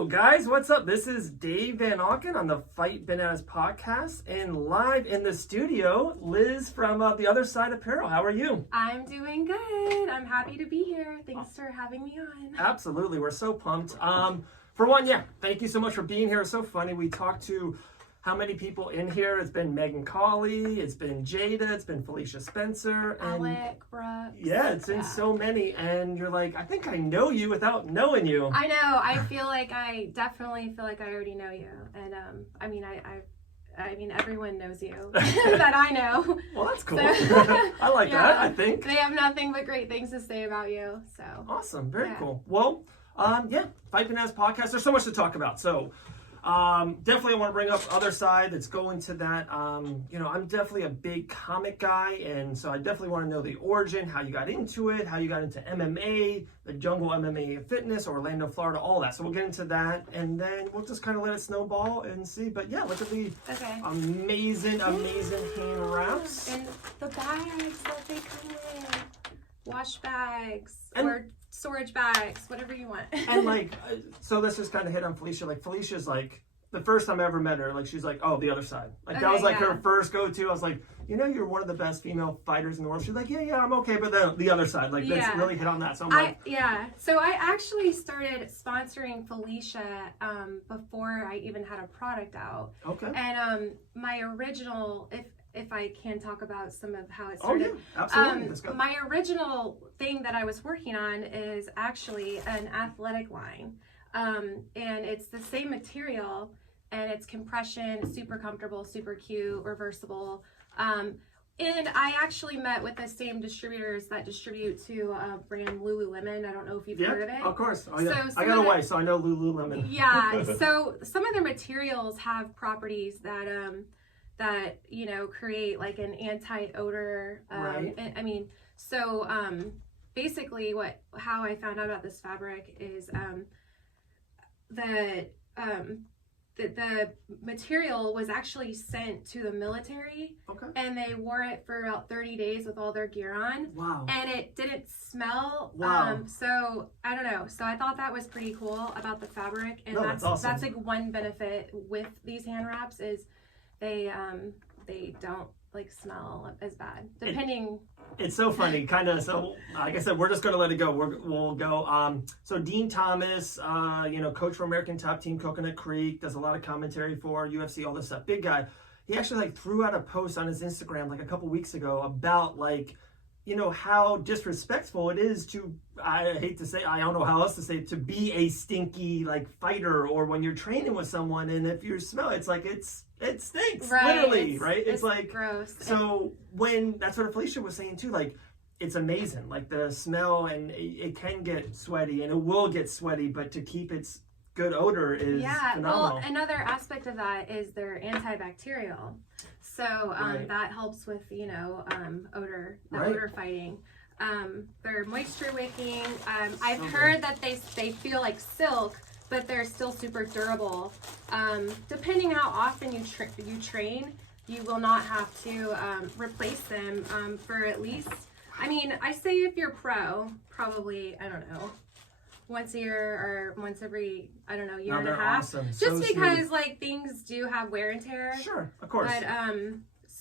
Yo, guys, what's up? This is Dave Van Auken on the Fight Bananas podcast, and live in the studio, Liz from The Other Side Apparel. How are you? I'm doing good. I'm happy to be here. Thanks for having me on. Absolutely, we're so pumped. For one, thank you so much for being here. It's so funny. We talked to how many people in here? It's been Megan Colley, it's been Jada, it's been Felicia Spencer, and Alec, Brooks. Yeah, it's been so many, and you're like, I think I know you without knowing you. I know. I definitely feel like I already know you, and I mean, everyone knows you that I know. Well, that's cool. So, I like that. I think they have nothing but great things to say about you. So awesome, very cool. Well, Fight Bananas podcast. There's so much to talk about. So. Definitely I want to bring up Other Side that's going to that. I'm definitely a big comic guy, and so I definitely want to know the origin, how you got into it, how you got into MMA, the Jungle MMA Fitness, Orlando, Florida, all that. So we'll get into that, and then we'll just kind of let it snowball and see. But yeah, look at the amazing hand wraps. And the bags that they come in. Wash bags or storage bags, whatever you want. And so let's just kind of hit on Felicia. Like Felicia's like, the first time I ever met her, like she's like, oh, The Other Side. Like that was like her first go-to. I was like, you're one of the best female fighters in the world. She's like, yeah, I'm okay, but then The Other Side, like let's really hit on that. So So I actually started sponsoring Felicia before I even had a product out. Okay. And my original, if I can talk about some of how it started. Oh, yeah, absolutely. Let's go. My original thing that I was working on is actually an athletic line. And it's the same material, and it's compression, super comfortable, super cute, reversible. And I actually met with the same distributors that distribute to brand Lululemon. I don't know if you've heard of it. Of course. Oh, yeah. So I got a wife, so I know Lululemon. Yeah. So some of their materials have properties that create like an anti-odor. Basically how I found out about this fabric is the material was actually sent to the military. Okay. And they wore it for about 30 days with all their gear on. Wow. And it didn't smell. Wow. So I don't know. So I thought that was pretty cool about the fabric. And that's awesome. That's like one benefit with these hand wraps is they don't like smell as bad depending. It's so funny, kind of. So like I said, we're just going to let it go. We'll go. So Dean Thomas, coach for American Top Team, Coconut Creek, does a lot of commentary for UFC, all this stuff. Big guy. He actually threw out a post on his Instagram a couple weeks ago about how disrespectful it is to, I hate to say, I don't know how else to say it, to be a stinky fighter, or when you're training with someone, and if you smell it stinks, literally, right? It's like gross. So when that's what Felicia was saying too, it's amazing, the smell, and it can get sweaty, and it will get sweaty, but to keep its good odor is phenomenal. Well, another aspect of that is they're antibacterial. So that helps with, odor, odor fighting. They're moisture wicking. I've heard that they feel like silk, but they're still super durable. Depending how often you train, you will not have to replace them for at least, I say if you're pro, probably, I don't know, once a year or once every, year and a half. Awesome. Just because things do have wear and tear. Sure, of course.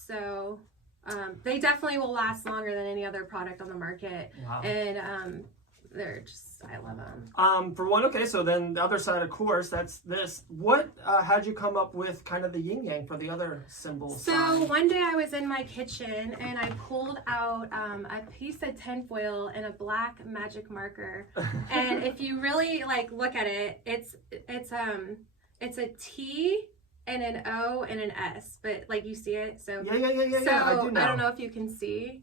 But they definitely will last longer than any other product on the market. Wow. And they're just, I love them. For one, okay, so then the Other Side, of course, that's this. What, how'd you come up with kind of the yin yang for the other symbols? So one day I was in my kitchen and I pulled out a piece of tinfoil and a black magic marker. And if you really look at it, it's a T and an O and an S, but you see it. So yeah. I do know. I don't know if you can see.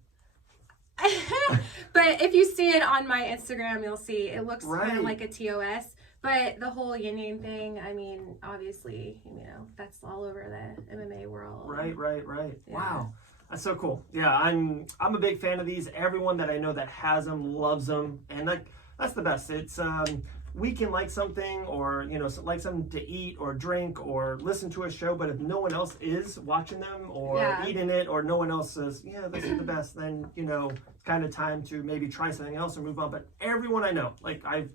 But if you see it on my Instagram, you'll see it looks kind of like a TOS. But the whole yin yang thing, obviously, that's all over the MMA world. Right. Yeah. Wow. That's so cool. Yeah, I'm a big fan of these. Everyone that I know that has them loves them, and that's the best. It's we can like something, or like something to eat or drink or listen to a show, but if no one else is watching them or eating it, or no one else says, this is the best, then it's kind of time to maybe try something else or move on. But everyone I know, I've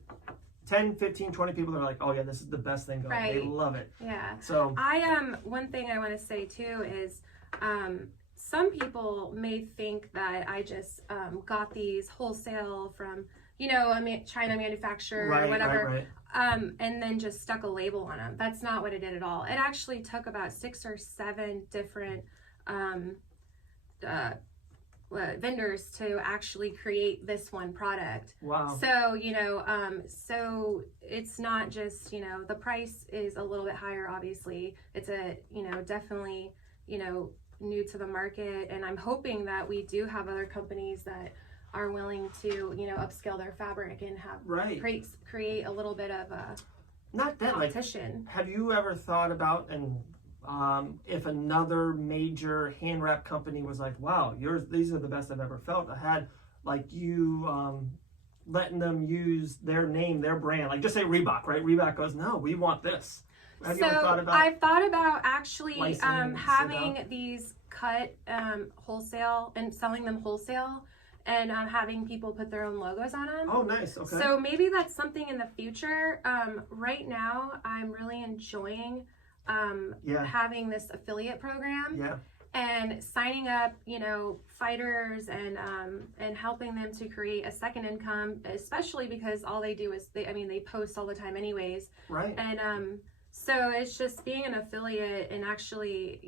10, 15, 20 people that are like, oh yeah, this is the best thing going. Right. They love it. Yeah. So one thing I want to say too is some people may think that I just got these wholesale from, a China manufacturer or whatever, and then just stuck a label on them. That's not what it did at all. It actually took about 6 or 7 different vendors to actually create this one product. Wow. So, so it's not just, the price is a little bit higher, obviously. It's definitely, new to the market. And I'm hoping that we do have other companies that are willing to, upscale their fabric and have create a little bit of a competition. Have you ever thought about, and if another major hand wrap company was like, wow, these are the best I've ever felt. I had like you letting them use their name, their brand, like just say Reebok, right? Reebok goes, no, we want this. Have you ever thought about I've thought about actually having these cut wholesale and selling them wholesale and having people put their own logos on them. Oh, nice. Okay. So maybe that's something in the future. Right now, I'm really enjoying having this affiliate program and signing up, fighters and helping them to create a second income, especially because all they do is they post all the time anyways. Right. And so it's just being an affiliate and actually,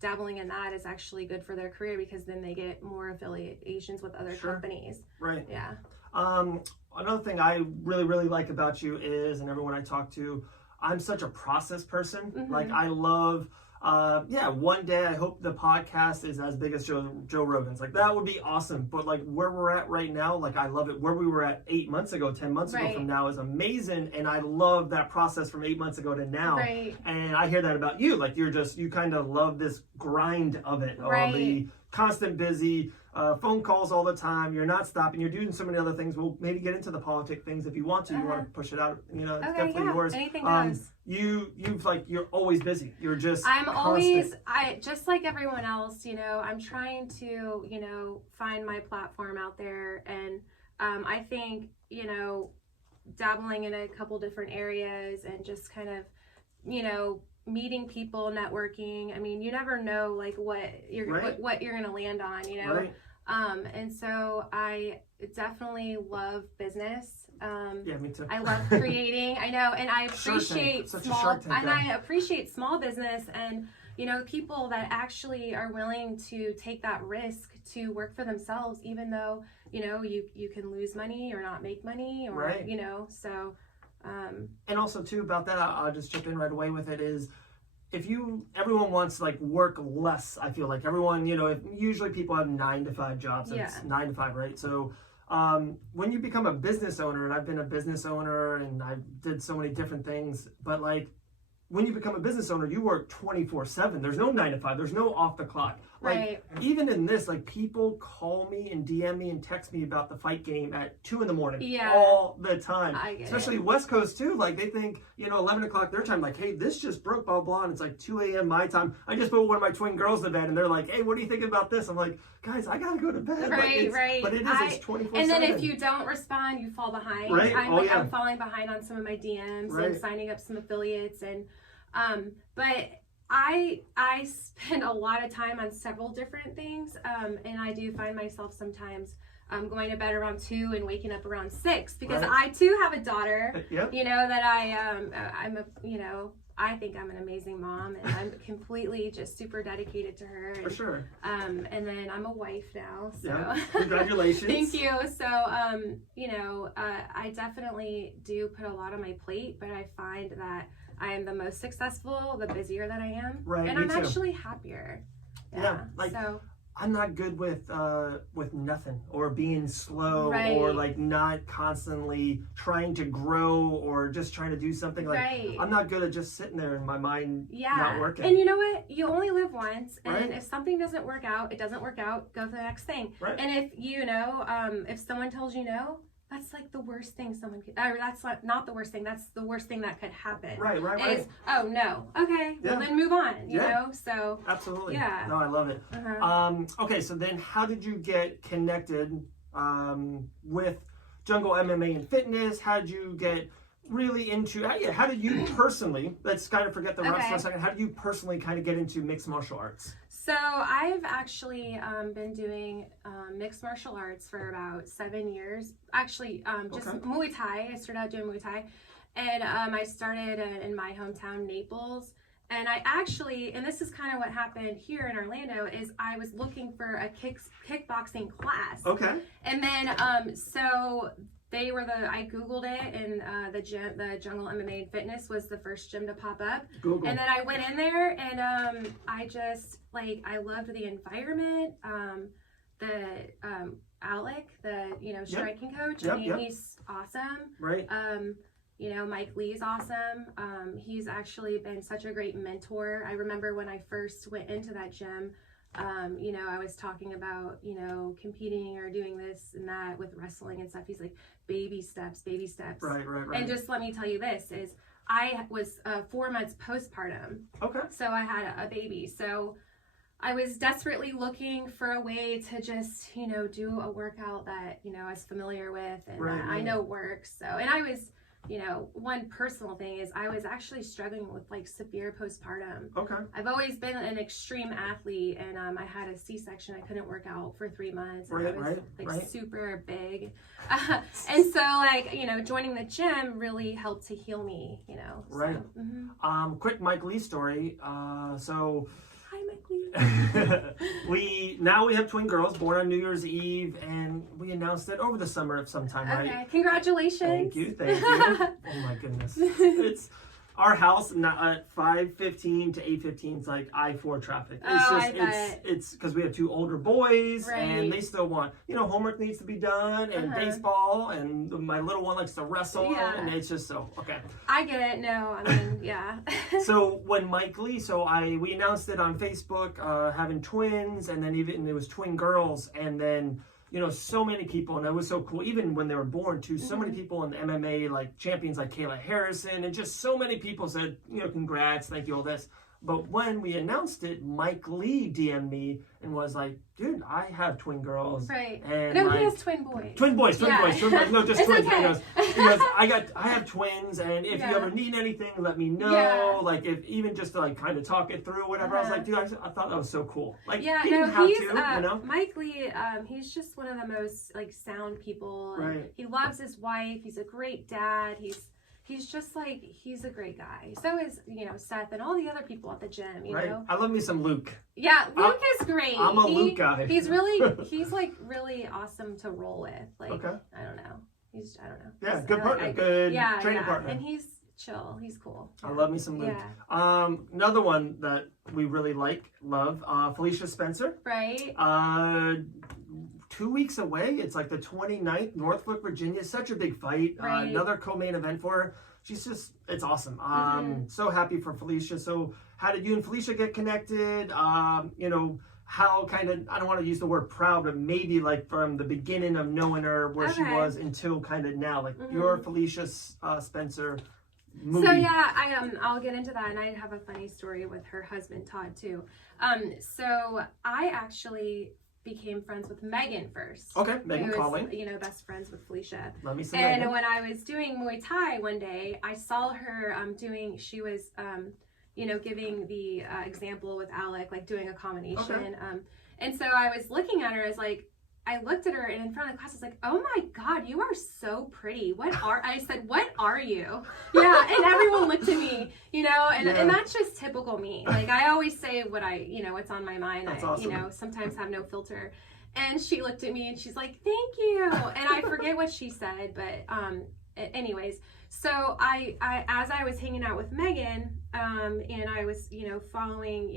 dabbling in that is actually good for their career because then they get more affiliations with other companies. Right. Yeah. Another thing I really, really like about you is, and everyone I talk to, I'm such a process person. Mm-hmm. Like I love, one day I hope the podcast is as big as Joe Rogan's. Like that would be awesome. But like where we're at right now, like I love it. Where we were at 8 months ago, 10 months ago from now is amazing. And I love that process from 8 months ago to now. Right. And I hear that about you. Like you kind of love this grind of it. All the constant busy, phone calls all the time. You're not stopping. You're doing so many other things. We'll maybe get into the politic things if you want to. You want to push it out. It's definitely yours. Anything goes. You're always busy. You're just. I'm always. Just like everyone else. I'm trying to find my platform out there, and I think dabbling in a couple different areas and just kind of meeting people, networking. I mean, you never know like what you're going to land on, Right. And so I definitely love business. Yeah, me too. I love creating. I know, and I appreciate I appreciate small business and people that actually are willing to take that risk to work for themselves, even though you can lose money or not make money or so. And also too about that, I'll just chip in right away with it is, everyone wants to like work less. I feel like everyone, usually people have 9 to 5 jobs. It's 9 to 5, right? So when you become a business owner, and I've been a business owner and I did so many different things, but like when you become a business owner, you work 24/7. There's no 9 to 5. There's no off the clock. Like even in this, like people call me and DM me and text me about the fight game at 2 a.m. all the time. Especially West Coast too. Like they think 11 o'clock their time. Like, hey, this just broke, blah blah, and it's like 2 a.m. my time. I just put one of my twin girls to bed, and they're like, hey, what are you thinking about this? I'm like, guys, I gotta go to bed. Right. But it's 24/7. And then if you don't respond, you fall behind. Right. I'm falling behind on some of my DMs and signing up some affiliates and. But I spend a lot of time on several different things, and I do find myself sometimes going to bed around 2 and waking up around 6 because I too have a daughter. That I think I'm an amazing mom, and I'm completely just super dedicated to her. And, for sure. And then I'm a wife now. So congratulations. Thank you. So I definitely do put a lot on my plate, but I find that I am the most successful the busier that I am. Right. And I'm actually happier. So I'm not good with nothing or being slow or like not constantly trying to grow or just trying to do something. Like I'm not good at just sitting there in my mind not working. And you know what? You only live once, and if something doesn't work out, it doesn't work out. Go to the next thing. Right. And if if someone tells you no, that's like the worst thing someone could, or that's not the worst thing, that's the worst thing that could happen. Right. Is, oh no, okay, well then move on, you know, so. Absolutely. Yeah. No, I love it. Okay, so then how did you get connected with Jungle MMA and Fitness? How did you get really into, how did you personally, let's kind of forget the refs for a Okay. second, how did you personally kind of get into mixed martial arts? So I've actually been doing mixed martial arts for about 7 years. Actually, just Okay. Muay Thai. I started out doing Muay Thai, and I started in my hometown, Naples. And I actually, and this is kind of what happened here in Orlando, is I was looking for a kickboxing class. Okay. And then, so they were I Googled it, and the gym, the Jungle MMA and Fitness was the first gym to pop up. Google. And then I went in there, and I just, I loved the environment. Alec, the, striking coach, Yep, yep. he's awesome. Right. Mike Lee's awesome. He's actually been such a great mentor. I remember when I first went into that gym, I was talking about, competing or doing this and that with wrestling and stuff. He's like, baby steps, baby steps. Right. And just let me tell you this is I was 4 months postpartum. Okay. So I had a baby. So I was desperately looking for a way to just, do a workout that, I was familiar with and that I know works. So, and I was, one personal thing is I was actually struggling with severe postpartum. Okay. I've always been an extreme athlete, and I had a C-section. I couldn't work out for 3 months. And I was super big. And so joining the gym really helped to heal me, So, right. Quick Mike Lee story. So hi, Mike Lee. we have twin girls born on New Year's Eve, and we announced it over the summer of some time, right? Okay, congratulations. Thank you. Oh my goodness. It's our house at 5:15 to 8:15. It's like I-4 traffic. It's because we have two older boys, and they still want, homework needs to be done, and baseball, and my little one likes to wrestle, and it's just so okay. I get it. No, I mean, yeah. So when Mike Lee, we announced it on Facebook, having twins, and then even it was twin girls, and then so many people, and it was so cool, even when they were born too, so many people in the MMA, champions like Kayla Harrison, and just so many people said, congrats, thank you, all this. But when we announced it, Mike Lee DM'd me and was like, dude, I have twin girls. Right. And no, he has twin boys. Twin boys. No, just it's twins. Okay. He goes, I have twins, and if you ever need anything, let me know. Yeah. If even just to kind of talk it through, whatever. I was like, dude, I thought that was so cool. Mike Lee, he's just one of the most sound people. Right. He loves his wife. He's a great dad. He's just he's a great guy. So is, Seth and all the other people at the gym, you know? I love me some Luke. Yeah, Luke is great. I'm a Luke guy. He's really awesome to roll with. Okay. I don't know. I don't know. Yeah, good partner. Good training partner. And he's chill. He's cool. I love me some Luke. Yeah. Another one that we really love, Felicia Spencer. Right. 2 weeks away. It's the 29th, Norfolk, Virginia. Such a big fight. Right. Another co-main event for her. It's awesome. So happy for Felicia. So how did you and Felicia get connected? How kind of, I don't want to use the word proud, but maybe from the beginning of knowing her, where she was until kind of now, your Felicia Spencer movie. So yeah, I'll get into that, and I have a funny story with her husband Todd too. So I actually became friends with Megan first. Okay, Megan Calling. Best friends with Felicia. Let me see. And when I was doing Muay Thai one day, I saw her she was giving the example with Alec, doing a combination. Okay. And so I was looking at her as I looked at her, and in front of the class, I was like, "Oh my God, you are so pretty. I said, what are you?" Yeah, and everyone looked at me, and that's just typical me. I always say what what's on my mind. That's awesome. Sometimes have no filter. And she looked at me, and she's like, "Thank you." And I forget what she said, but anyways, so I as I was hanging out with Megan, and I was following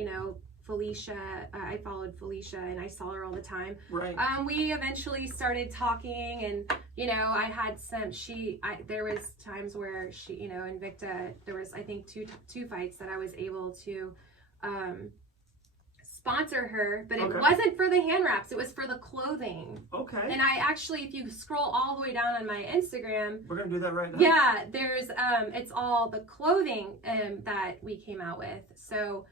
Felicia, I followed Felicia, and I saw her all the time. Right. We eventually started talking, and I had there was times where she, Invicta, there was I think two fights that I was able to sponsor her, but it wasn't for the hand wraps, it was for the clothing. Okay. And I actually, if you scroll all the way down on my Instagram, we're gonna do that right now. Yeah, there's it's all the clothing that we came out with. So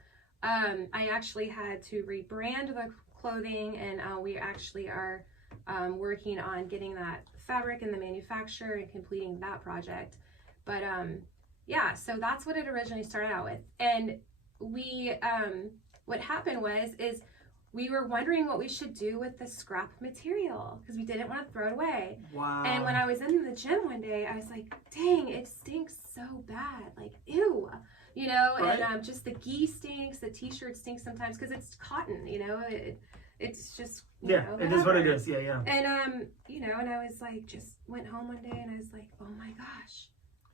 I actually had to rebrand the clothing, and we actually are working on getting that fabric in the manufacturer and completing that project. But yeah, so that's what it originally started out with. And we what happened is we were wondering what we should do with the scrap material because we didn't want to throw it away. Wow. And when I was in the gym one day, I was like, dang, it stinks so bad. Like, ew. You know, right. And just the gi stinks, the t-shirt stinks sometimes because it's cotton, you know. It's just, you know, it is what it is. Yeah. And, you know, and I was like, just went home one day and I was like, oh my gosh,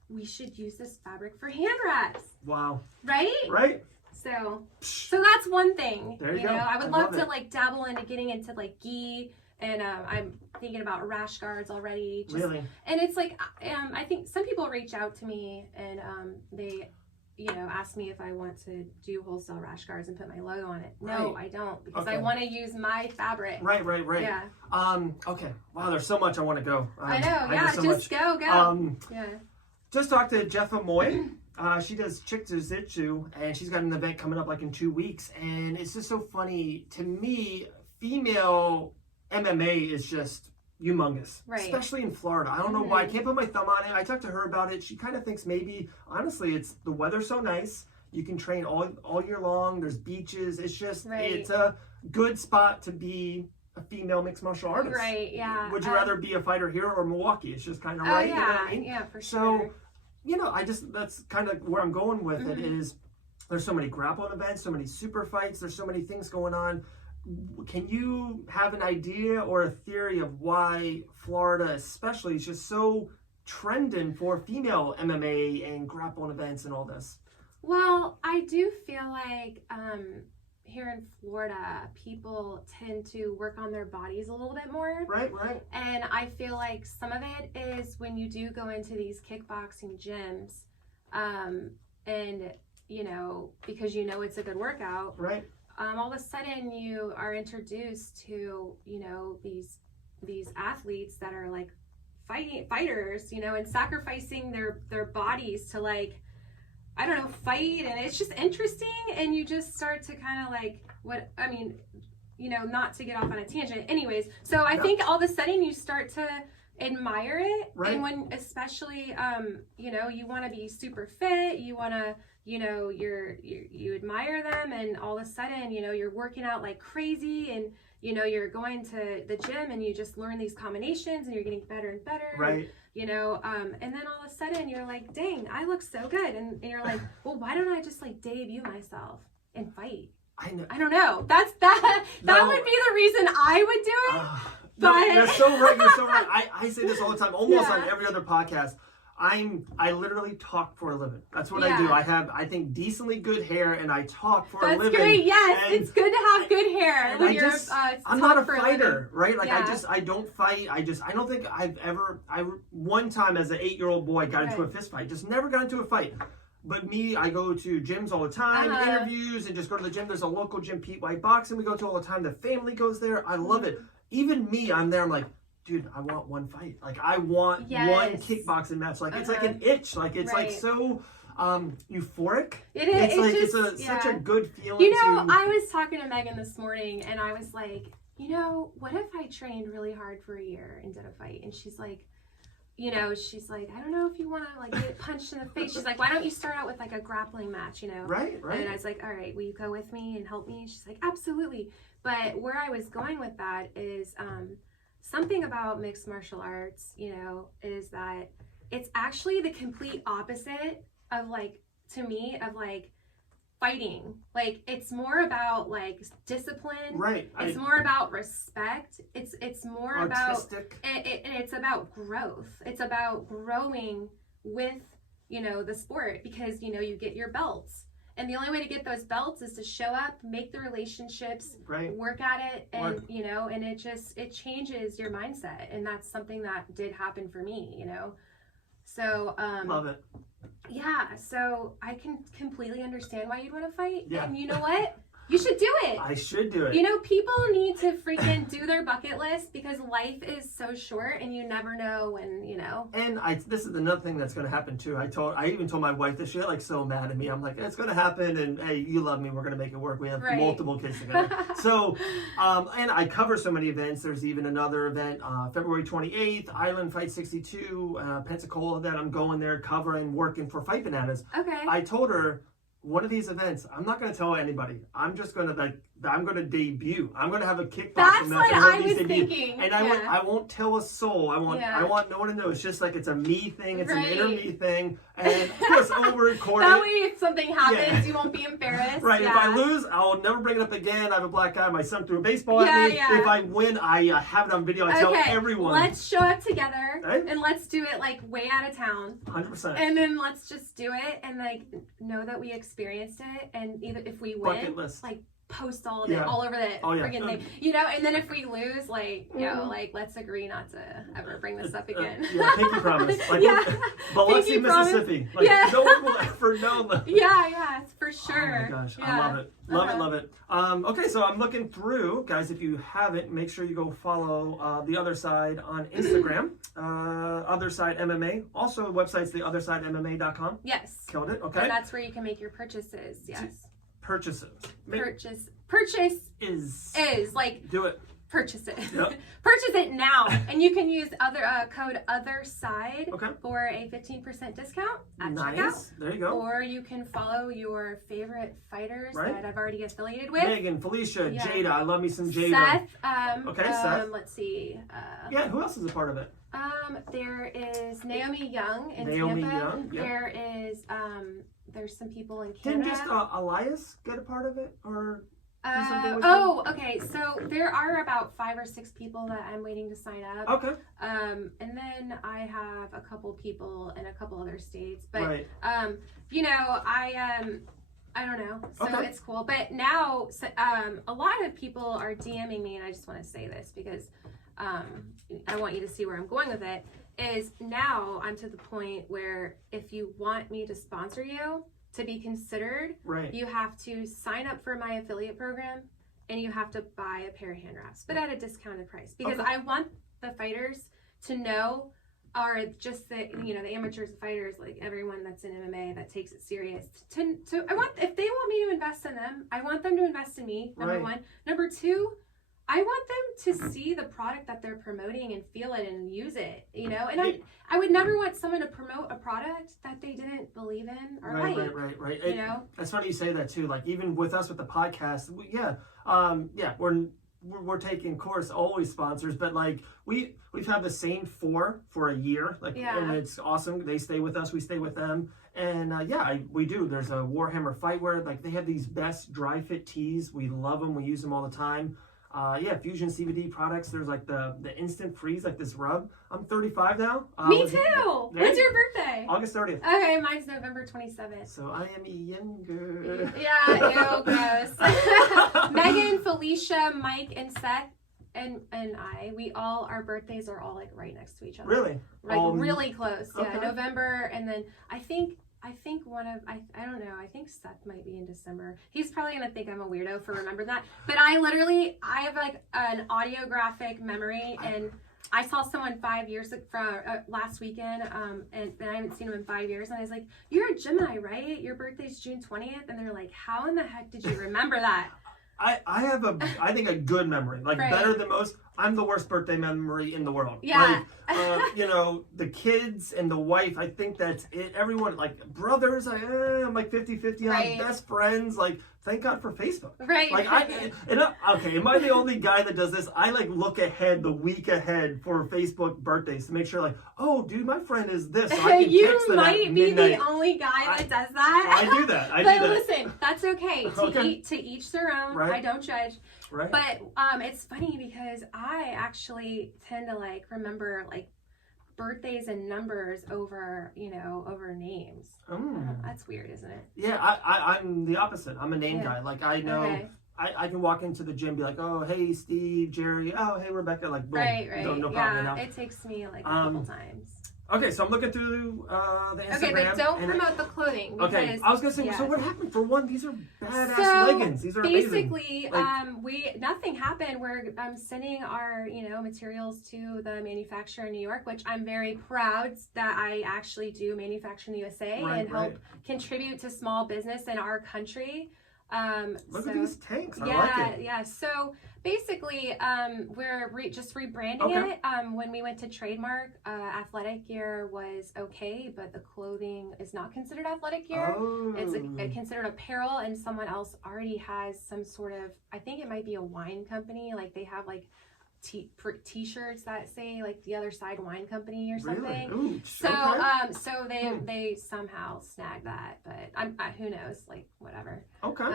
we should use this fabric for hand wraps. Wow. Right? Right. So that's one thing. There you know, go. I would love to like dabble into getting into like gi, and I'm thinking about rash guards already. Really? And it's like, I think some people reach out to me and they, you know, ask me if I want to do wholesale rash guards and put my logo on it. No, I don't, because I want to use my fabric. Right. Yeah. Okay. Wow, there's so much I want to go. I know. Yeah. Just go. Yeah. Just talked to Jeff Amoy. She does Chick Jiu-Jitsu, and she's got an event coming up like in 2 weeks. And it's just so funny to me. Female MMA is just humongous, right? Especially in Florida. I don't know why. I can't put my thumb on it. I talked to her about it. She kind of thinks maybe, honestly, it's the weather's so nice. You can train all year long. There's beaches. It's just it's a good spot to be a female mixed martial artist. Right. Yeah. Would you rather be a fighter here or Milwaukee? It's just kind of right. Yeah. You know what I mean? Yeah, for sure. So, you know, that's kind of where I'm going with it is there's so many grappling events, so many super fights, there's so many things going on. Can you have an idea or a theory of why Florida especially is just so trending for female MMA and grappling events and all this? Well, I do feel like here in Florida, people tend to work on their bodies a little bit more. Right. And I feel like some of it is when you do go into these kickboxing gyms, and, you know, because you know it's a good workout. Right. All of a sudden you are introduced to, you know, these athletes that are like fighters, you know, and sacrificing their bodies to like, I don't know, fight, and it's just interesting, and you just start to kind of like, you know, not to get off on a tangent. Anyways, so I think all of a sudden you start to admire it, right. And when, especially, you know, you want to be super fit, you want to, you know, you admire them, and all of a sudden, you know, you're working out like crazy, and you know, you're going to the gym and you just learn these combinations and you're getting better and better. Right. You know, and then all of a sudden you're like, dang, I look so good. And you're like, well, why don't I just like debut myself and fight? I know. I don't know. That would be the reason I would do it. No, you're so right. You're so right. I say this all the time, almost on every other podcast. I literally talk for a living. That's what I do. I have, I think, decently good hair, and I talk for a living. That's great. Yes, it's good to have good hair. When I'm not a fighter, right? Like I don't fight. I don't think I've ever. One time as an 8-year-old boy got into a fist fight. Just never got into a fight. But me, I go to gyms all the time, interviews, and just go to the gym. There's a local gym, Pete White Boxing, we go to all the time. The family goes there. I love it. Even me, I'm there. I'm like, dude, I want one fight. Like, I want one kickboxing match. Like, it's like an itch. Like, it's like so euphoric. It is. It's like such a good feeling. You know, I was talking to Megan this morning, and I was like, you know, what if I trained really hard for a year and did a fight? And she's like, you know, she's like, I don't know if you want to like get punched in the face. She's like, why don't you start out with like a grappling match, you know? Right. And I was like, all right, will you go with me and help me? And she's like, absolutely. But where I was going with that is something about mixed martial arts, you know, is that it's actually the complete opposite of like, to me, of like fighting. Like, it's more about like discipline. Right. It's more about respect. It's more artistic. and it's about growth. It's about growing with, you know, the sport, because, you know, you get your belts. And the only way to get those belts is to show up, make the relationships, work at it, and, you know, and it changes your mindset. And that's something that did happen for me, you know. So, love it. Yeah, so I can completely understand why you'd want to fight. Yeah. And you know what? You should do it. I should do it. You know, people need to freaking do their bucket list because life is so short and you never know when, you know. And this is another thing that's going to happen too. I even told my wife this. She got like so mad at me. I'm like, it's going to happen, and hey, you love me. We're going to make it work. We have multiple kids together. So, and I cover so many events. There's even another event, February 28th, Island Fight 62, Pensacola, that I'm going there covering, working for Fight Bananas. Okay. I told her, one of these events, I'm not going to tell anybody. I'm just going to I'm going to debut. I'm going to have a kickboxing That's match. what I was thinking. And I won't tell a soul. I want no one to know. It's just like it's a me thing. It's an inner me thing. And of course, I'll record that it. way, if something happens, you won't be embarrassed. Right. If I lose, I'll never bring it up again. I have a black guy. My son threw a baseball at me. If I win, I have it on video. I tell everyone. Let's show up together and let's do it like way out of town. 100%. And then let's just do it and like know that we experienced it. And either if we win, bucket list. like post all of it all over the friggin' thing, you know. And then if we lose, like like let's agree not to ever bring this up again. Pinky promise. Like Biloxi, Mississippi. Like no one will ever know. Yeah, for sure. Oh my gosh, I love it. Love it. Okay, so I'm looking through, guys. If you haven't, make sure you go follow The Other Side on Instagram. Other Side MMA. Also, the website's theothersidemma.com. Yes. Killed it. Okay. And that's where you can make your purchases. Yes. Purchases. Purchase is like do it. Purchase it. Yep. Purchase it now, and you can use code OTHERSIDE for a 15% discount at checkout. There you go. Or you can follow your favorite fighters that I've already affiliated with. Megan, Felicia, Jada. I love me some Jada. Seth. Seth. Let's see. Who else is a part of it? There is Naomi Young in Naomi Tampa. Young. Yep. There is there's some people in Canada. Didn't just Elias get a part of it, or? Okay. So there are about 5 or 6 people that I'm waiting to sign up. Okay. And then I have a couple people in a couple other states, but you know, I don't know. So it's cool. But now, a lot of people are DMing me, and I just want to say this because I want you to see where I'm going with it. Is now I'm to the point where if you want me to sponsor you to be considered, you have to sign up for my affiliate program and you have to buy a pair of hand wraps, but at a discounted price, because I want the fighters to know, or just the the amateurs, the fighters, like everyone that's in MMA that takes it serious, to I want, if they want me to invest in them, I want them to invest in me, number one. Number two, I want them to see the product that they're promoting and feel it and use it, and I would never want someone to promote a product that they didn't believe in or like. Right. It's funny you say that too. Like even with us with the podcast, we're taking, of course, always sponsors, but like we've had the same 4 for a year, and it's awesome. They stay with us, we stay with them, and we do. There's a Warhammer Fightwear, like they have these best dry fit tees. We love them. We use them all the time. Fusion CBD products. There's like the instant freeze, like this rub. I'm 35 now. Me too. When's your birthday? August 30th. Okay, mine's November 27th. So I am younger. Yeah, gross. Megan, Felicia, Mike, and Seth, and we all, our birthdays are all like right next to each other. Really? Like really close. Yeah, November, and then I think one of, I don't know, I think Seth might be in December. He's probably going to think I'm a weirdo for remembering that. But I have like an audiographic memory, and I saw someone 5 years from last weekend, and I haven't seen him in 5 years. And I was like, "You're a Gemini, right? Your birthday's June 20th." And they're like, "How in the heck did you remember that?" I have I think a good memory, like better than most. I'm the worst birthday memory in the world. Yeah. Like, the kids and the wife, I think that's it. Everyone, like brothers, I'm like 50-50 on best friends. Like, thank God for Facebook. Right. Like, am I the only guy that does this? I like look ahead, the week ahead for Facebook birthdays to make sure, like, oh, dude, my friend is this. So I can you might be the only guy that does that. I do that. But listen, that's okay. To each their own. Right. I don't judge. Right. But it's funny because I actually tend to like remember like birthdays and numbers over names. That's weird, isn't it? Yeah, I'm the opposite. I'm a name guy. Like I know I can walk into the gym and be like, oh, hey, Steve, Jerry, oh, hey, Rebecca, like boom. Right. No problem. It takes me like a couple times. Okay, so I'm looking through the Instagram. Okay, but don't promote the clothing. Because, okay, I was gonna say. yes. So what happened? For one, these are badass leggings. These are basically, amazing. nothing happened. We're sending our materials to the manufacturer in New York, which I'm very proud that I actually do manufacture in the USA and help contribute to small business in our country. Look at these tanks. I yeah, like it. Yeah. So basically, we're just rebranding it. When we went to trademark, athletic gear was okay, but the clothing is not considered athletic gear. Oh. It's considered apparel, and someone else already has some sort of, I think it might be a wine company. Like they have like t-shirts that say like the other side wine company or something. Really? Ooh, so okay. so they somehow snagged that, but who knows, like whatever. Okay.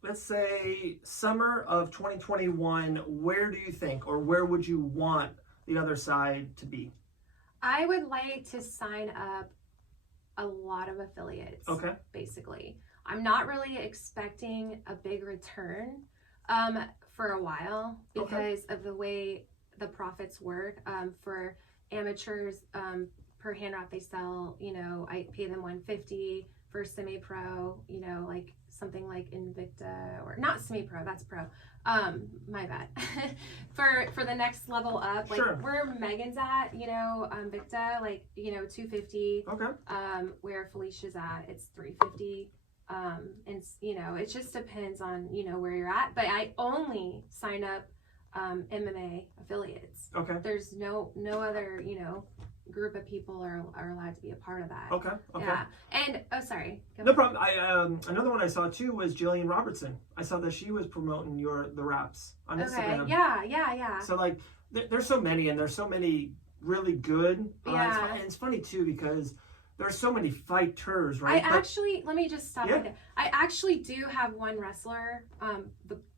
Let's say summer of 2021, where do you think, or where would you want the other side to be? I would like to sign up a lot of affiliates. Okay. Basically, I'm not really expecting a big return for a while because of the way the profits work. For amateurs, per hand wrap they sell, I pay them $150. For semi-pro, like something like Invicta, or not semi-pro, that's pro. My bad. for the next level up, like where Megan's at, Invicta, like $250. Okay. Where Felicia's at, it's $350. And it just depends on where you're at. But I only sign up MMA affiliates. Okay. There's no other group of people are allowed to be a part of that. Okay. Yeah. And sorry. No problem. Another one I saw too was Jillian Robertson. I saw that she was promoting the wraps on Instagram. Okay. Yeah. So like, there's so many, and there's so many really good. Yeah. And it's funny too because there's so many fighters, right? Let me just stop right there. I actually do have one wrestler,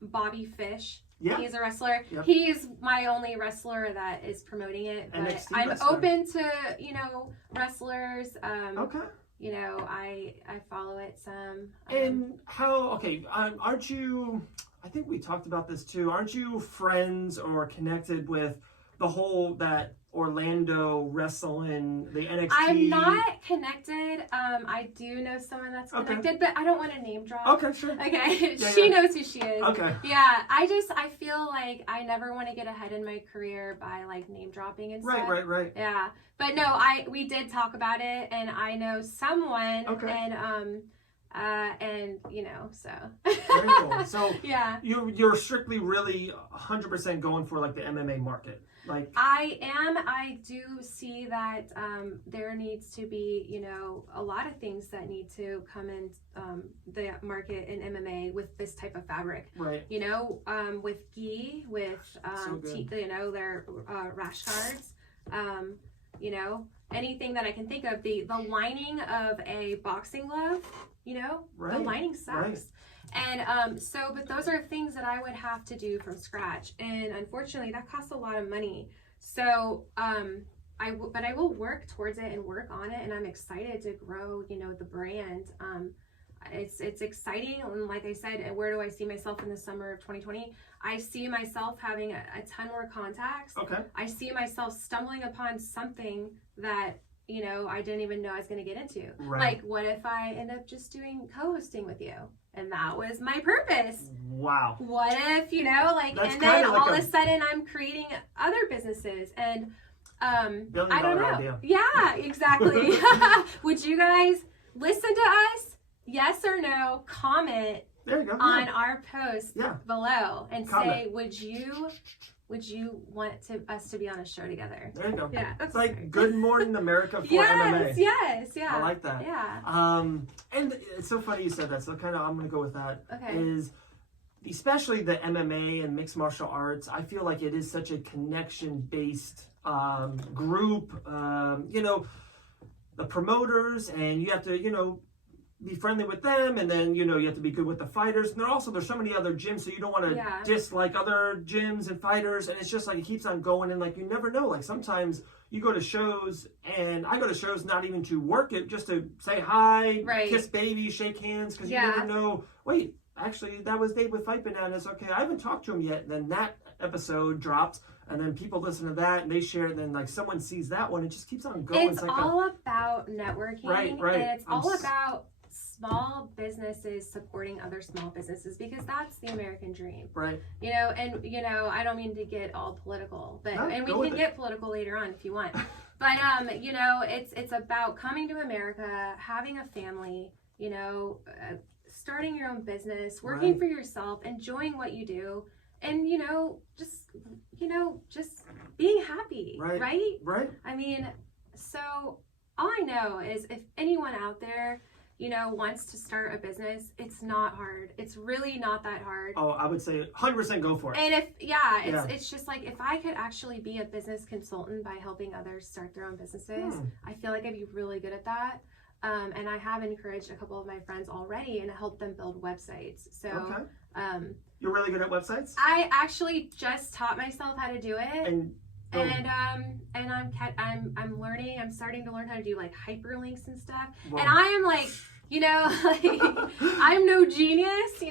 Bobby Fish. Yeah. He's a wrestler. Yep. He's my only wrestler that is promoting it. But NXT I'm wrestler. open to, wrestlers. Okay. I follow it some. And aren't you, I think we talked about this too, aren't you friends or connected with the whole that Orlando wrestling, the NXT? I'm not connected. I do know someone that's connected, but I don't want to name drop. Okay, sure. Okay, she knows who she is. Okay. Yeah, I feel like I never want to get ahead in my career by like name dropping and stuff. Right. Yeah, but no, we did talk about it, and I know someone, and so. Very cool. So yeah, you're strictly really 100% going for like the MMA market. Like I do see that there needs to be, a lot of things that need to come in the market in MMA with this type of fabric. Right. With gi, with their rash guards, anything that I can think of. The lining of a boxing glove, the lining sucks. Right. And but those are things that I would have to do from scratch, and unfortunately that costs a lot of money. So I will work towards it and work on it, and I'm excited to grow the brand. It's exciting, and like I said, where do I see myself in the summer of 2020? I see myself having a ton more contacts. Okay. I see myself stumbling upon something that I didn't even know I was going to get into. Right. Like, what if I end up just doing co-hosting with you? And that was my purpose. Wow. What if, That's and then like all of a sudden I'm creating other businesses, and I don't know. Idea. Yeah, exactly. Would you guys listen to us? Yes or no? Comment there you go. on our post below and Comment. say, would you want us to be on a show together? There you go. Yeah, it's like Good Morning America for MMA. Yes, yeah. I like that. Yeah. And it's so funny you said that. So kind of I'm gonna go with that. Okay. Is especially the MMA and mixed martial arts. I feel like it is such a connection-based group. The promoters, and you have to be friendly with them, and then you have to be good with the fighters. And there's so many other gyms, so you don't want to dislike other gyms and fighters, and it's just like it keeps on going, and like you never know, like sometimes you go to shows, and I go to shows not even to work it, just to say hi, kiss baby, shake hands, because you never know, wait, actually that was Dave with Fight Bananas, okay, I haven't talked to him yet, and then that episode drops, and then people listen to that and they share it, and then like someone sees that one, it just keeps on going. It's like all about networking, right. And it's all about small businesses supporting other small businesses, because that's the American dream, right? And I don't mean to get all political, but and we can get political later on if you want. But it's about coming to America, having a family, starting your own business, working for yourself, enjoying what you do, and just being happy, right? I mean, so all I know is if anyone out there wants to start a business, it's not hard. It's really not that hard. Oh, I would say 100% go for it. And it's just like, if I could actually be a business consultant by helping others start their own businesses, I feel like I'd be really good at that. And I have encouraged a couple of my friends already and helped them build websites. So, you're really good at websites? I actually just taught myself how to do it. And I'm learning. I'm starting to learn how to do like hyperlinks and stuff. Whoa. And I am like, I'm no genius,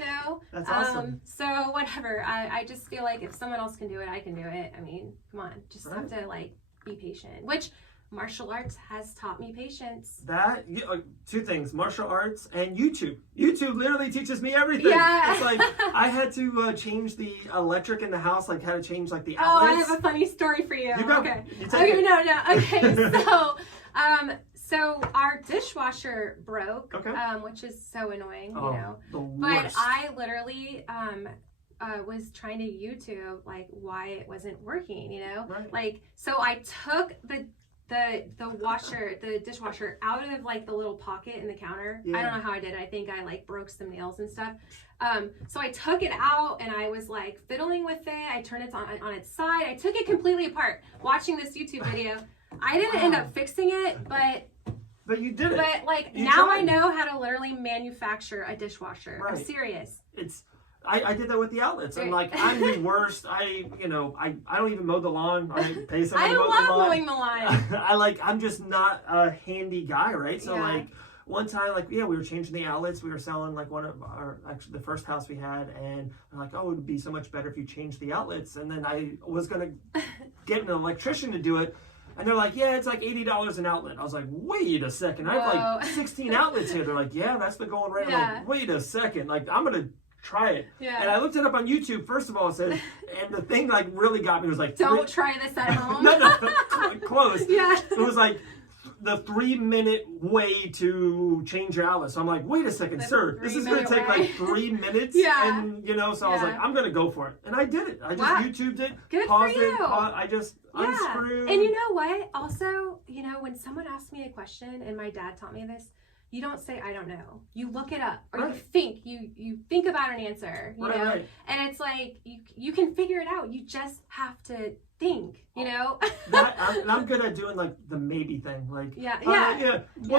That's awesome. So whatever. I just feel like if someone else can do it, I can do it. I mean, come on, just have to like be patient. Which martial arts has taught me patience. Two things: martial arts and YouTube. YouTube literally teaches me everything. Yeah. It's like I had to change the electric in the house, like how to change like the outlets. Oh, I have a funny story for you. You go. Okay. You no. Okay. So our dishwasher broke, which is so annoying, The worst. But I literally was trying to YouTube like why it wasn't working, Right. Like, so I took the dishwasher out of like the little pocket in the counter. I don't know how I did it. I think I like broke some nails and stuff. So I took it out and I was like fiddling with it. I turned it on its side. I took it completely apart watching this YouTube video. I didn't end up fixing it, but you did it. But like now I know how to literally manufacture a dishwasher. Right. I'm serious. I did that with the outlets. I'm like, I'm the worst. I don't even mow the lawn. I pay someone to mow the lawn. I love mowing the lawn. I'm just not a handy guy, right? So like one time, we were changing the outlets. We were selling like actually the first house we had, and I'm like, oh, it would be so much better if you changed the outlets. And then I was gonna get an electrician to do it. And they're like, yeah, it's like $80 an outlet. I was like, wait a second. I have like 16 outlets here. They're like, yeah, that's the going rate. I'm like, wait a second. Like, I'm going to try it. Yeah. And I looked it up on YouTube. First of all, it says, and the thing like really got me was like, don't try this at home. No, close. Yeah. It was like the 3-minute way to change your outlet. So I'm like, wait a second, sir, this is going to take like 3 minutes. Yeah. And so I was like, I'm going to go for it. And I did it. I just YouTubed it. Good paused for you. it. I just unscrewed. And you know what? Also, when someone asks me a question, and my dad taught me this, you don't say I don't know. You look it up, or you think about an answer. You know, and it's like you can figure it out. You just have to think. I'm good at doing like the maybe thing. Like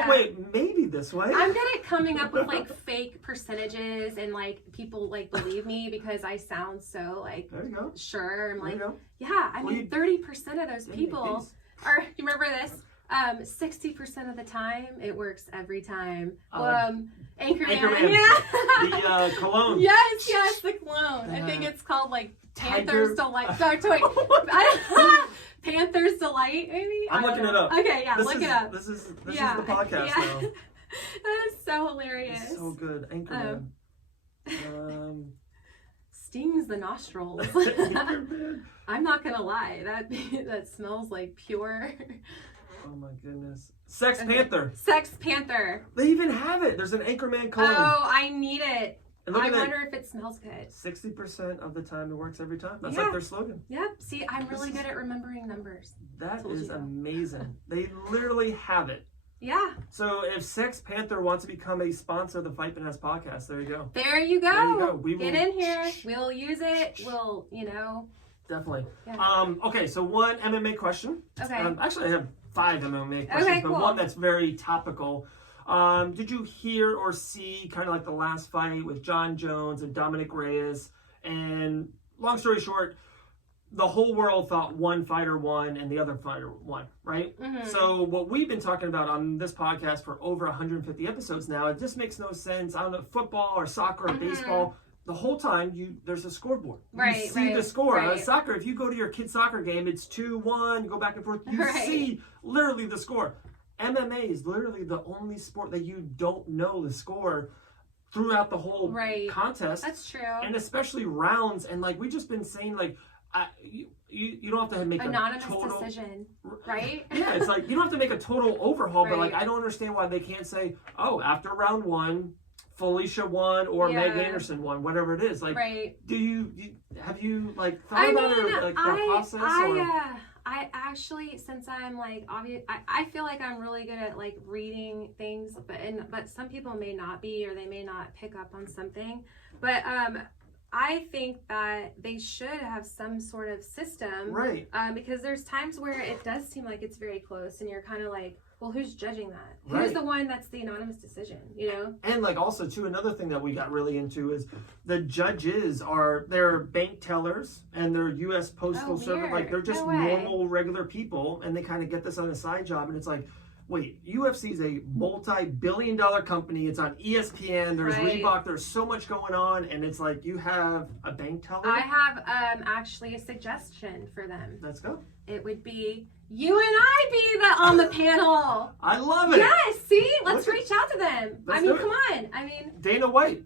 wait, maybe this way. I'm good at coming up with like fake percentages, and like people like believe me because I sound so like there you go. Sure. I'm there like, yeah. I mean, 30% of those people are. You remember this? 60% of the time, it works every time. Anchorman. Yeah. The cologne. Yes, the cologne. I think it's called like Panther's Delight. Sorry, Panther's Delight, maybe? I'm looking it up. Okay, look it up. This is the podcast now. That is so hilarious. It's so good. Anchorman. Stings the nostrils. I'm not gonna lie. That smells like pure. Oh my goodness. Sex Panther. Sex Panther. They even have it. There's an Anchorman cologne. Oh, I need it. I wonder if it smells good. 60% of the time it works every time. That's like their slogan. Yep. See, I'm really good at remembering numbers. That is amazing. They literally have it. Yeah. So if Sex Panther wants to become a sponsor of the Fight Finesse podcast, there you go. There you go. There you go. We will get in here. We'll use it. We'll, Definitely. Yeah. Okay, so one MMA question. Okay. Actually, I have 5 MMA questions, but one that's very topical. Did you hear or see kind of like the last fight with John Jones and Dominic Reyes? And long story short, the whole world thought one fighter won and the other fighter won, right? Mm-hmm. So what we've been talking about on this podcast for over 150 episodes now, it just makes no sense. I don't know, football or soccer or baseball, the whole time there's a scoreboard. Right, You see the score. right. Soccer, if you go to your kid's soccer game, it's 2-1, go back and forth. You Right. see literally the score. MMA is literally the only sport that you don't know the score throughout the whole contest. That's true. And especially rounds. And like we've just been saying, like you don't have to make anonymous a total decision, right? Yeah, it's like you don't have to make a total overhaul, but like Right. I don't understand why they can't say, oh, after round 1, Felicia won or Meg Anderson won, whatever it is. Like, do you have you like thought about it, or, like that process? I actually, since I'm like obvious, I feel like I'm really good at like reading things, but some people may not be, or they may not pick up on something. But I think that they should have some sort of system, right? Because there's times where it does seem like it's very close, and you're kind of like, well, who's judging that? Right. Who's the one that's the anonymous decision, you know? And like also too, another thing that we got really into is the judges they're bank tellers and they're U.S. Postal Service, like they're just normal regular people, and they kind of get this on a side job, and it's like, wait, UFC is a multi-billion-dollar company. It's on ESPN. There's Reebok. There's so much going on, and it's like you have a bank teller. I have actually a suggestion for them. Let's go. It would be you and I be on the panel. I love it. Yes, see? Let's reach out to them. I mean, come on. I mean, Dana White.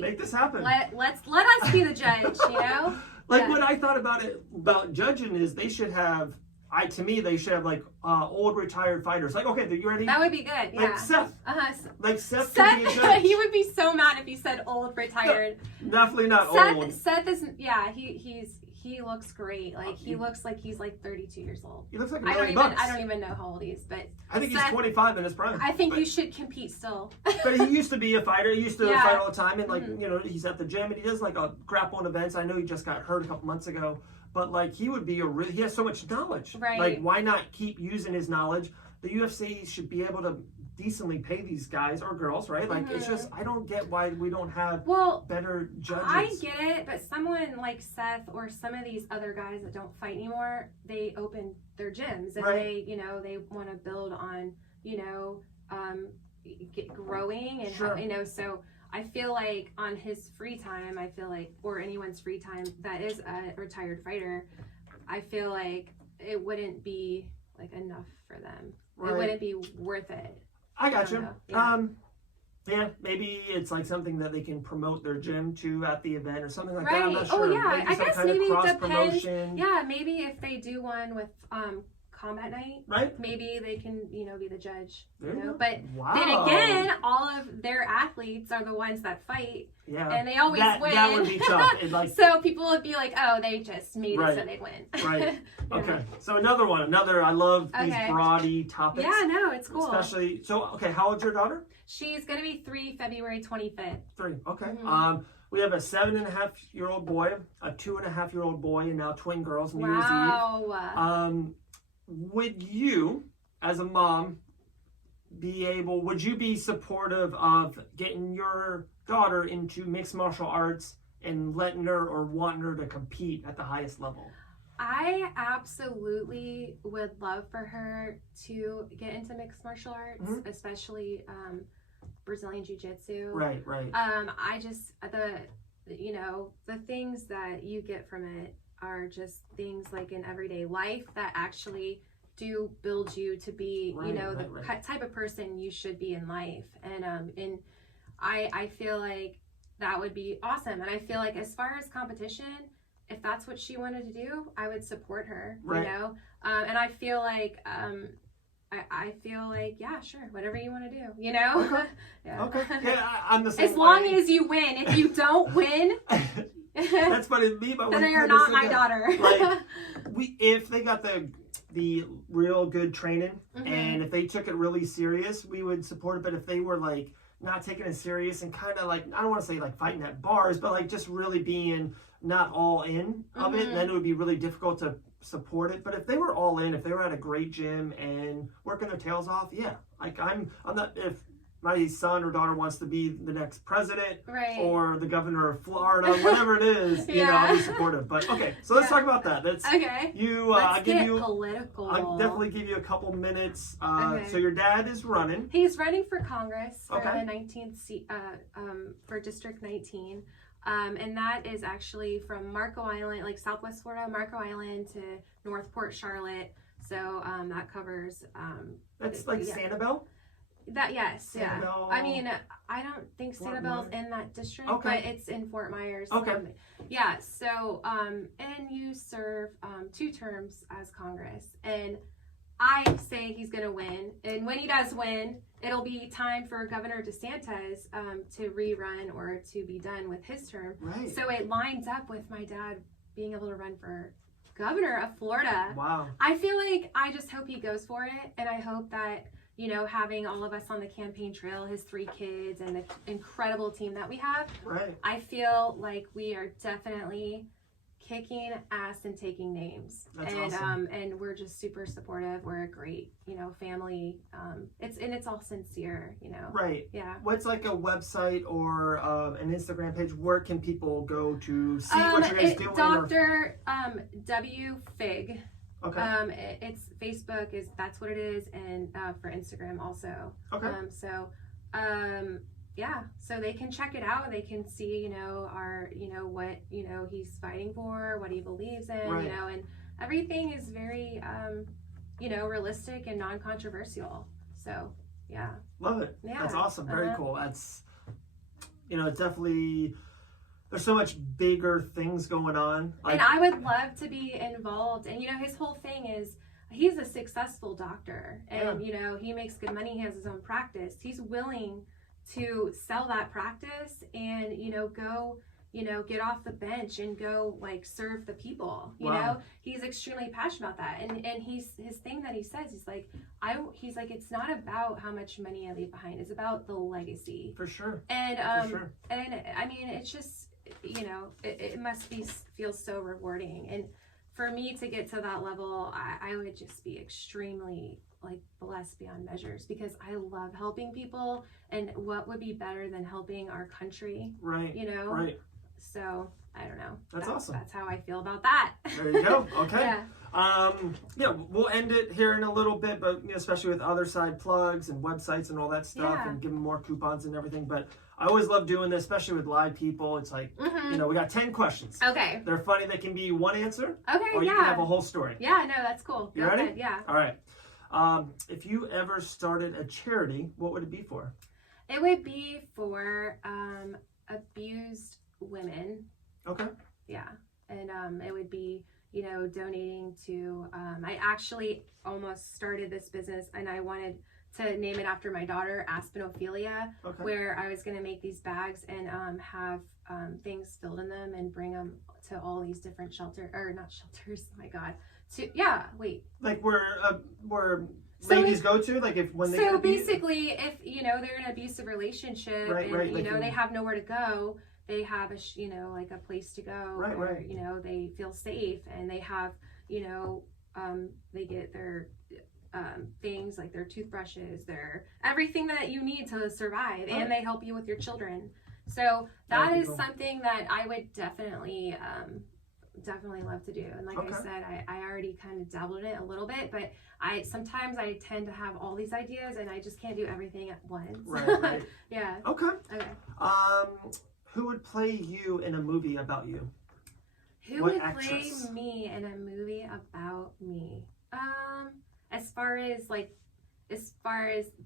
Make this happen. Let us be the judge, you know? Like what I thought about judging is they should have they should have like old retired fighters. Like, okay, you ready? That would be good. Like Seth. Like Seth could be a judge. He would be so mad if you said old retired. No, definitely not old. Seth is he looks great. Like he looks like he's like 32 years old. He looks like I don't even know how old he is, but I think he's 25 in his prime. I think you should compete still. But he used to be a fighter. He used to fight all the time, and like you know, he's at the gym and he does like grappling events. I know he just got hurt a couple months ago, but like he would be he has so much knowledge. Right. Like why not keep using his knowledge? The UFC should be able to decently pay these guys or girls, right? Like it's just I don't get why we don't have better judges. I get it, but someone like Seth or some of these other guys that don't fight anymore, they open their gyms and they, you know, they want to build on, you know, growing and you know, so I feel like on his free time, or anyone's free time that is a retired fighter, I feel like it wouldn't be like enough for them. It wouldn't be worth it. I got you. Yeah, maybe it's like something that they can promote their gym to at the event or something like that. I'm not sure. Oh yeah, maybe I guess maybe it depends. Promotion. Yeah, maybe if they do one with combat night, right? Maybe they can, you know, be the judge. There you know? go. But then again, all of their athletes are the ones that fight. Yeah. And they always win. That would be tough. So people would be like, oh, they just made it so they'd win. Right. Okay. So another one. I love these broady topics. Yeah, no, it's cool. Especially, how old's your daughter? She's going to be 3 February 25th. 3, okay. Mm-hmm. We have a 7.5-year-old boy, a 2.5-year-old boy, and now twin girls, New Year's Eve. Would you, as a mom, would you be supportive of getting your daughter into mixed martial arts and letting her or wanting her to compete at the highest level? I absolutely would love for her to get into mixed martial arts, especially Brazilian Jiu-Jitsu. Right. I just, the things that you get from it are just things like in everyday life that actually do build you to be, the type of person you should be in life. And I feel like that would be awesome. And I feel like as far as competition, if that's what she wanted to do, I would support her, you know? And I feel like, yeah, sure, whatever you want to do, you know? Okay. Okay. Yeah, I'm the same As long as you win. If you don't win... That's funny to me, but then you're not my daughter. Like, if they got the real good training, and if they took it really serious, we would support it. But if they were like not taking it serious and kind of like, I don't want to say like fighting at bars, but like just really being not all in of it, then it would be really difficult to support it. But if they were all in, if they were at a great gym and working their tails off, yeah, like I'm not, if my son or daughter wants to be the next president or the governor of Florida, whatever it is, you know, I'll be supportive. But okay, so let's talk about that. That's Let's get political. I'll definitely give you a couple minutes. So your dad is running. He's running for Congress for the 19th seat, for District 19. And that is actually from Marco Island, like Southwest Florida, Marco Island to Northport, Charlotte. So that covers. That's like Sanibel? That, yes, yeah. Sanibel. I mean, I don't think Sanibel's in that district, but it's in Fort Myers. Okay. Yeah, so, and you serve 2 terms as Congress. And I say he's going to win. And when he does win, it'll be time for Governor DeSantis to rerun or to be done with his term. Right. So it lines up with my dad being able to run for governor of Florida. Wow. I feel like I just hope he goes for it. And I hope that, you know, having all of us on the campaign trail, his 3 kids and the incredible team that we have, right. I feel like we are definitely kicking ass and taking names. That's and awesome. And we're just super supportive. We're a great, you know, family. It's all sincere, you know. Right. Yeah. What's like a website or an Instagram page? Where can people go to see what you guys doing? Dr. W Fig. Okay. It's Facebook that's what it is, and for Instagram also. Okay. Yeah, so they can check it out. They can see, you know, what, you know, he's fighting for, what he believes in, right. you know, and everything is very, you know, realistic and non-controversial. So, yeah. Love it. Yeah. That's awesome. Very cool. That's, you know, it's definitely, there's so much bigger things going on. And I would love to be involved. And, you know, his whole thing is, he's a successful doctor and, you know, he makes good money. He has his own practice. He's willing to sell that practice and, you know, go, you know, get off the bench and go like serve the people, you know. He's extremely passionate about that. And his thing that he says, he's like, it's not about how much money I leave behind. It's about the legacy. For sure. And, For sure. And I mean, it's just, you know, it must feel so rewarding. And for me to get to that level, I would just be extremely like blessed beyond measures because I love helping people, and what would be better than helping our country? Right. You know? Right. So I don't know. That's awesome. That's how I feel about that. There you go. Okay. Yeah. Yeah, we'll end it here in a little bit, but you know, especially with other side plugs and websites and all that stuff, and give them more coupons and everything. But I always love doing this, especially with live people. It's like, you know, we got 10 questions. Okay. They're funny. They can be one answer. Okay. Or you can have a whole story. Yeah. No, that's cool. You ready? Ahead. Yeah. All right. If you ever started a charity, what would it be for? It would be for abused women. Okay. Yeah. And it would be, you know, donating to, I actually almost started this business and I wanted to name it after my daughter, Aspen Ophelia, where I was going to make these bags and have things filled in them and bring them to all these different not shelters, oh my God. Like where ladies go to, like when they so basically if you know they're in an abusive relationship and you know they have nowhere to go, they have you know like a place to go where you know they feel safe, and they have, you know, they get their things like their toothbrushes, their everything that you need to survive, and they help you with your children. So that is something that I would definitely love to do. And like I said, I already kind of dabbled in it a little bit, but sometimes I tend to have all these ideas and I just can't do everything at once. Right. Yeah. Okay. Who would play you in a movie about you? Who would play me in a movie about me? As far as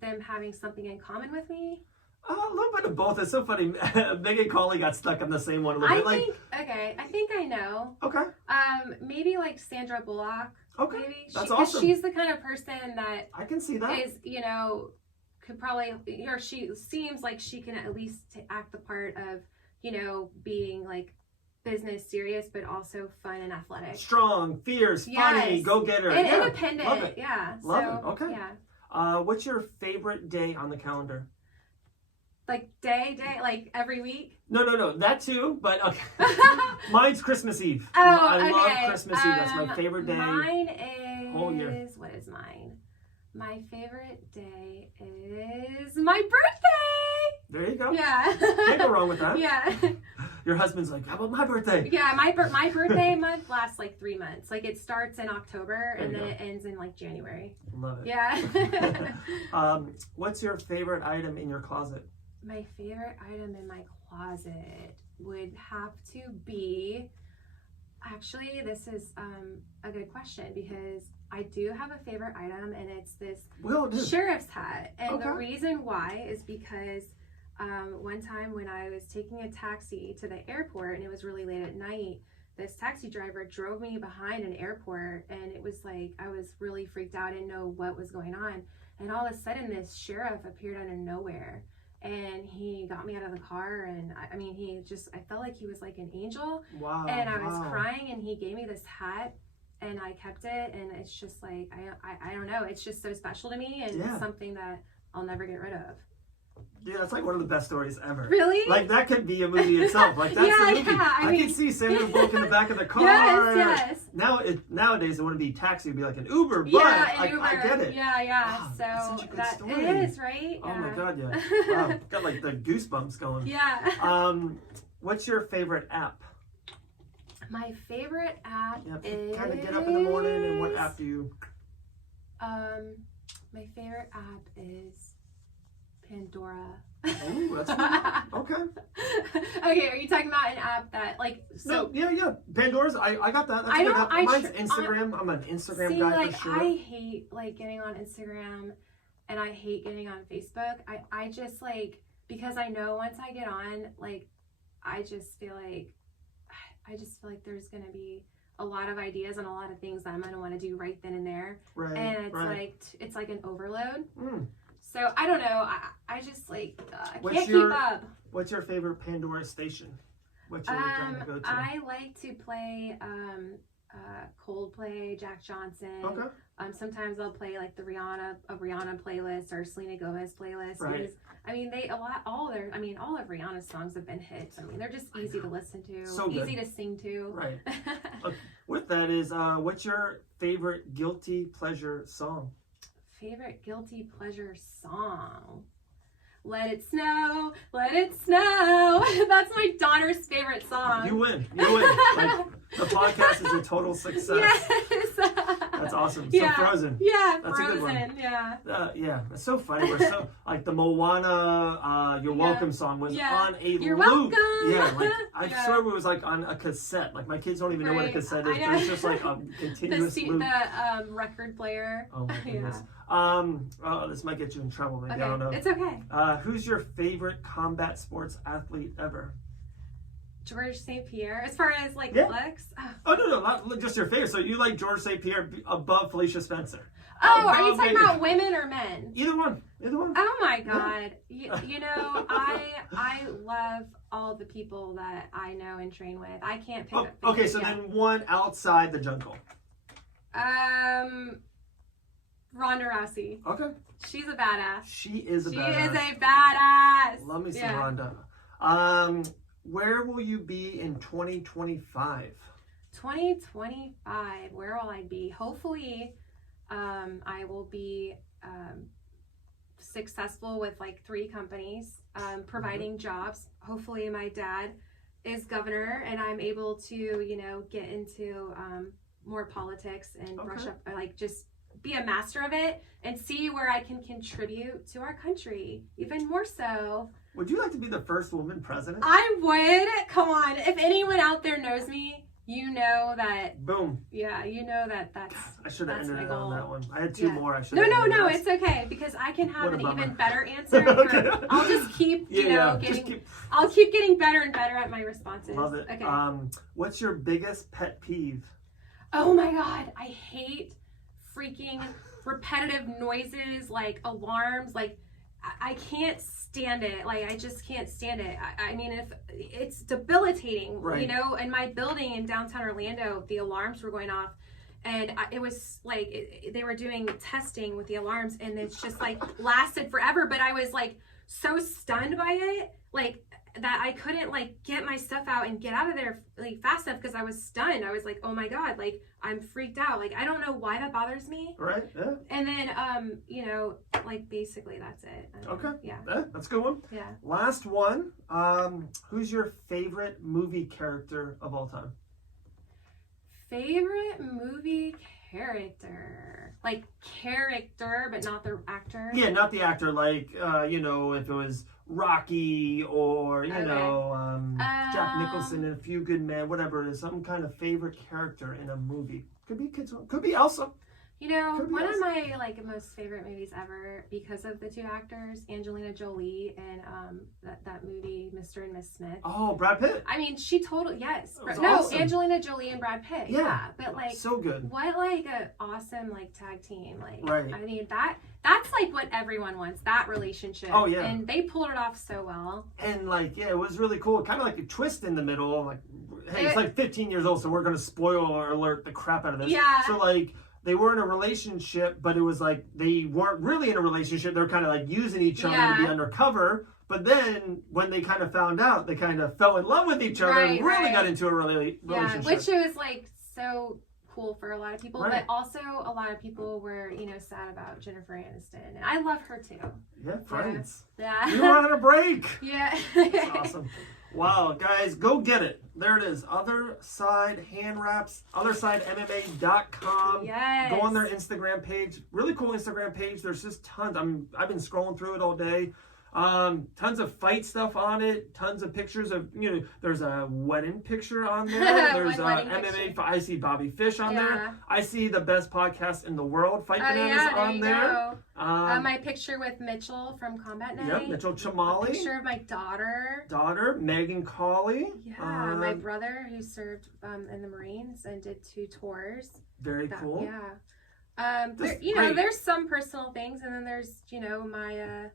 them having something in common with me? A little bit of both. It's so funny. Megan Colley got stuck on the same one a little bit. I think I know. Okay. Maybe like Sandra Bullock. Okay. Maybe. That's awesome. She's the kind of person that I can see that is, you know, could probably, or she seems like she can at least act the part of, you know, being like business serious, but also fun and athletic. Strong, fierce, funny, go-getter. And independent. Love it. Yeah. Love it. Okay. Yeah. What's your favorite day on the calendar? Like day, like every week? No, that too, but okay. Mine's Christmas Eve. Oh, I love Christmas Eve. That's my favorite day. Mine is, whole year. What is mine? My favorite day is my birthday. There you go. Yeah. Can't go wrong with that. Yeah. Your husband's like, how about my birthday? Yeah, my birthday month lasts like 3 months. Like it starts in October and then it ends in like January. Love it. Yeah. What's your favorite item in your closet? My favorite item in my closet. would have to be, actually, this is a good question because I do have a favorite item, and it's this sheriff's hat. And the reason why is because one time when I was taking a taxi to the airport and it was really late at night, this taxi driver drove me behind an airport, and it was like I was really freaked out. I didn't know what was going on. And all of a sudden, this sheriff appeared out of nowhere, and he got me out of the car. And I mean, I felt like he was like an angel. Wow. And I was crying, and he gave me this hat, and I kept it. And it's just like, I don't know. It's just so special to me, and it's something that I'll never get rid of. Yeah, it's like one of the best stories ever. Really? Like that could be a movie itself. Like that's the movie. Yeah, I can see Sandra Bullock in the back of the car. Yes. Nowadays it wouldn't be taxi, it'd be like an Uber. But Uber. I get it. Yeah. Wow, so that's such a good story. It is, right? Oh my God, yeah. Wow, got like the goosebumps going. Yeah. What's your favorite app? My favorite app is kind of get up in the morning, and what app do you? My favorite app is Pandora. Oh, that's good. Okay. Okay, are you talking about an app that like? So, no, yeah. Pandora's. I got that. That's a good app. Mine's Instagram. I'm an Instagram guy like, for sure. I hate like getting on Instagram, and I hate getting on Facebook. I just like, because I know once I get on, like, I just feel like there's gonna be a lot of ideas and a lot of things that I'm gonna want to do right then and there. Right. And it's like an overload. So I don't know. I just like can't keep up. What's your favorite Pandora station? What's your kind of go-to? I like to play Coldplay, Jack Johnson. Okay. Sometimes I'll play like a Rihanna playlist or Selena Gomez playlist. Right. Because, I mean, all of Rihanna's songs have been hits. I mean, they're just easy to listen to, so good. easy to sing to. Right. With that is, what's your favorite guilty pleasure song? Favorite guilty pleasure song? Let it snow, let it snow. That's my daughter's favorite song. You win. Like, the podcast is a total success. Yes. That's awesome. So Frozen. Yeah, that's Frozen. A good one. Yeah. Yeah, it's so funny. We're so like the Moana "You're Welcome" song was on a You're loop. Welcome. Yeah, like I swear it was like on a cassette. Like my kids don't even know what a cassette is. But it's just like a continuous loop. The record player. Oh my goodness. This might get you in trouble. Maybe I don't know. It's okay. Who's your favorite combat sports athlete ever? George St. Pierre, as far as like looks. Oh no, not just your favorite. So you like George St. Pierre above Felicia Spencer? Oh, are you talking about women or men? Either one. Oh my God! Yeah. You know, I love all the people that I know and train with. I can't pick up. Okay, so then one outside the jungle. Ronda Rousey. Okay. She's a badass. She is a badass. She is a badass. Love me some Ronda. Where will you be in 2025? 2025, where will I be? Hopefully, I will be successful with like 3 companies, providing jobs. Hopefully my dad is governor and I'm able to, you know, get into more politics and brush up, like just be a master of it and see where I can contribute to our country even more so. Would you like to be the first woman president? I would. Come on. If anyone out there knows me, you know that. Boom. Yeah, you know that that's. I should have ended it on that one. I had 2 Yeah. more. I should. No, it's okay because I can have an even better answer. I'll just keep, I'll keep getting better and better at my responses. Love it. Okay. What's your biggest pet peeve? Oh my God, I hate freaking repetitive noises like alarms. Like I can't stand it. Like I just can't stand it. I mean, if it's debilitating, you know. In my building in downtown Orlando, the alarms were going off, and it was like they were doing testing with the alarms, and it's just like lasted forever. But I was like so stunned by it, like that I couldn't like get my stuff out and get out of there like fast enough because I was stunned. I was like, oh my God, like I'm freaked out. Like I don't know why that bothers me. Right. Yeah. And then you know, like basically that's it. Okay. Yeah. That's a good one. Yeah. Last one. Who's your favorite movie character of all time? favorite movie character. Like character, but not the actor. Yeah, not the actor. Like, you know, if it was Rocky or, you know, Jack Nicholson in A Few Good Men, whatever it is, some kind of favorite character in a movie. Could be kids, could be Elsa. You know, one of my like most favorite movies ever, because of the two actors, Angelina Jolie and that movie Mr. and Miss Smith. Oh, Brad Pitt. I mean, she totally awesome. Angelina Jolie and Brad Pitt. Yeah, but like so good. What like a awesome like tag team. Like right. I mean that's like what everyone wants, that relationship. Oh yeah. And they pulled it off so well. And like it was really cool. Kind of like a twist in the middle. Like, hey, it's like 15 years old, so we're gonna spoiler alert the crap out of this. Yeah. So like. They were in a relationship, but it was like they weren't really in a relationship. They're kind of like using each other to be undercover. But then when they kind of found out, they kind of fell in love with each other and really got into a relationship. Yeah, which was like so cool for a lot of people. But also a lot of people were, you know, sad about Jennifer Aniston. And I love her too. Yeah, Friends. Yeah. We were on a break. Yeah. That's awesome. Wow, guys, go get it. There it is. Other Side Hand Wraps, OtherSideMMA.com. Yes. Go on their Instagram page. Really cool Instagram page. There's just tons. I've been scrolling through it all day. Tons of fight stuff on it. Tons of pictures of, you know, there's a wedding picture on there. There's MMA. I see Bobby Fish on there. I see the best podcast in the world, Fight Bananas, on there. My picture with Mitchell from Combat Night. Yep, Mitchell Chamali. A picture of my daughter. Megan Cawley. Yeah, my brother who served in the Marines and did 2 tours. Very cool. Yeah. There's some personal things, and then there's, you know, my...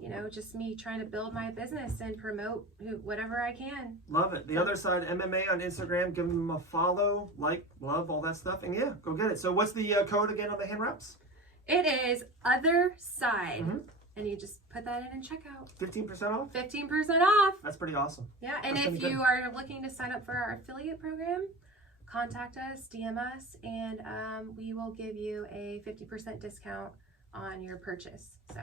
you know, just me trying to build my business and promote whatever I can. Love it. The Other Side MMA on Instagram. Give them a follow, like, love, all that stuff. And yeah, go get it. So what's the code again on the hand wraps? It is Other Side. Mm-hmm. And you just put that in and check out. 15% off? 15% off. That's pretty awesome. Yeah, and if you are looking to sign up for our affiliate program, contact us, DM us, and we will give you a 50% discount on your purchase. So...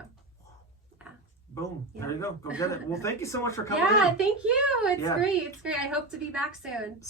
Boom. Yeah. There you go. Go get it. Well, thank you so much for coming in. Yeah, thank you. It's great. It's great. I hope to be back soon.